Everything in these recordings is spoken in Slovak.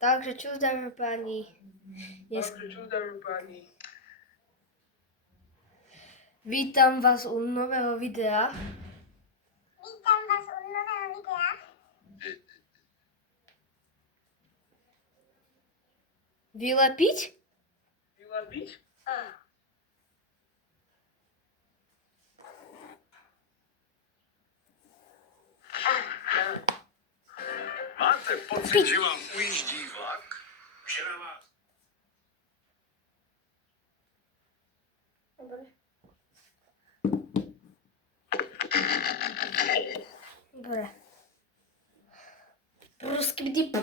Takže čo dáme pani? Vítam vás u nového videa. Vylepiť? Máte pocit, že vám ujíždí vlak? Že na vás... Dobre. Rusky dip.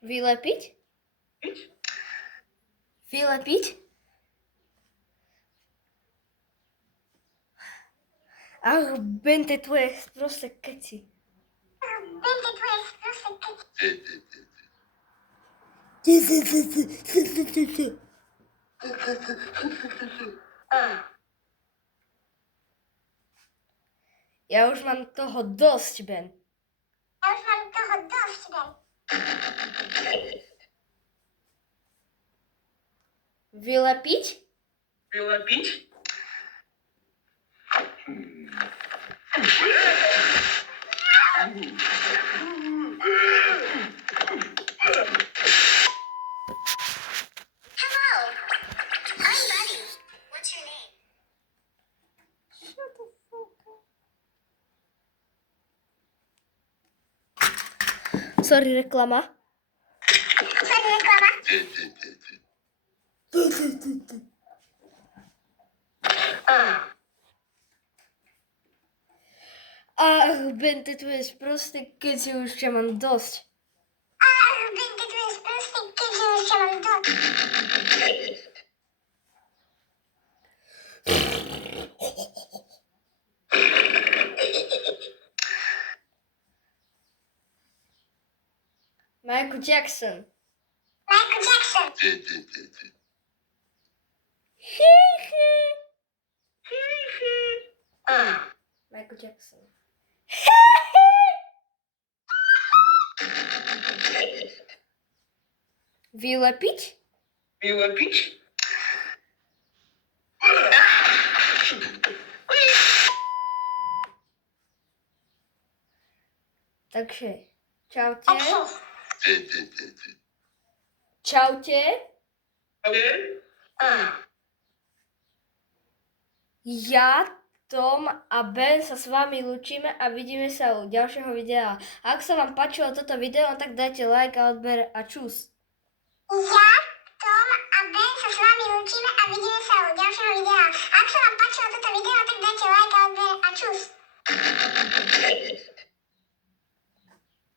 Vylepiť? Vylepiť? Ach, bente tvoje sprosté keci. Ja už mám toho dosť, Ben. Vylepiť? Hello, I'm Buddy. What's your name? Shut the fuck up. Sorry, reklama. Ach, Ben, ty tvoje sprosté keci už ťa mám dosť. Michael Jackson. Michael Jackson. Vylepiť? Takže, čaute. Čaute. Ja, Tom a Ben sa s vami lúčime a vidíme sa u ďalšieho videa. Ak sa vám páčilo toto video, tak dajte like a odber a čus. Ja, Tom a Ben sa s vami lúčime a vidíme sa u ďalšieho videa. Ak sa vám páčilo toto video, tak dajte like a odber a čus.